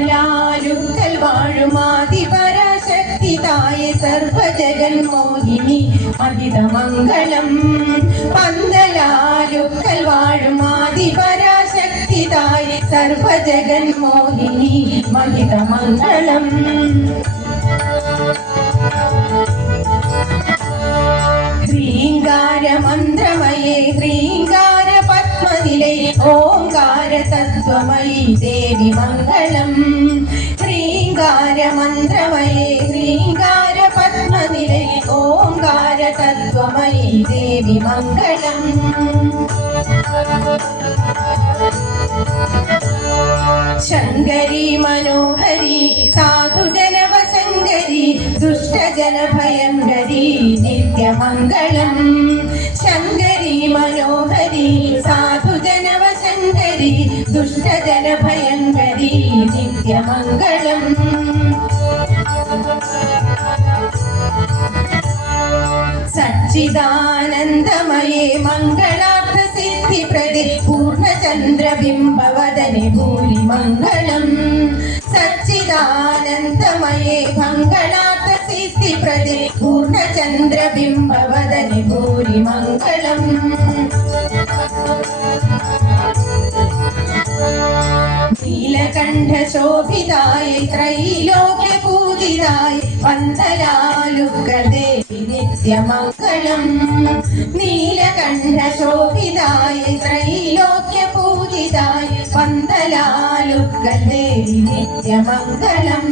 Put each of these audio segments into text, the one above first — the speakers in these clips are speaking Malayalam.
പന്തലാലുക്കൽ വാഴുമാതിപരാശക്തി തായ സർവജഗന്മോഹിനി മഹിതമംഗളം. പന്തലാലുക്കൽ വാഴുമാതിപരാശക്തി തായ സർവജഗന്മോഹിനി മഹിതമംഗളം. ശ്രീങ്കാരമന്ത്രമയേ ശ്രീങ്കാര പത്മനിലയേ ഓംകാര തത്വമയീ ദേവി മംഗളം. ശ്രീങ്കാരമന്ത്രമയേ ശ്രീങ്കാര പത്മനിലയേ ഓംകാര തത്വമയീ ദേവി മംഗളം. ശങ്കരി മനോഹരി സാധുജനവശങ്കരി ദുഷ്ടജനഭയങ്കരി നിത്യമംഗളം. ശങ്കരി മനോഹരി സാധുജനവശങ്കരി ദുഷ്ടജനഭയങ്കരി നിത്യമംഗളം. സച്ചിദാനന്ദമയേ മംഗളാർത്ഥ സിദ്ധിപ്രദേ പൂർണ്ണചന്ദ്രബിംബവദനെ ഭൂരി മംഗളം. സച്ചിദാനന്ദമയേ മംഗളാർത്ഥ സിദ്ധിപ്രദേ പൂർണ്ണചന്ദ്രബിംബവദനെ ഭൂരി മംഗളം. നീലകണ്ഠ ശോഭിതായ ത്രൈലോക്യ പൂജിതായ വന്ദലാലുക്കദേവി നിത്യമംഗളം. നീലകണ്ഠ ശോഭിതായ ത്രൈലോക്യ പൂജിതായ വന്ദലാലുക്കദേവി നിത്യമംഗളം.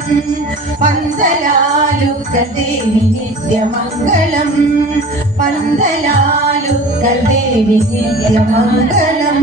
വന്ദലാലുക്കദേവി നിത്യമംഗളം. വന്ദലാലുക്കദേവി നിത്യമംഗളം.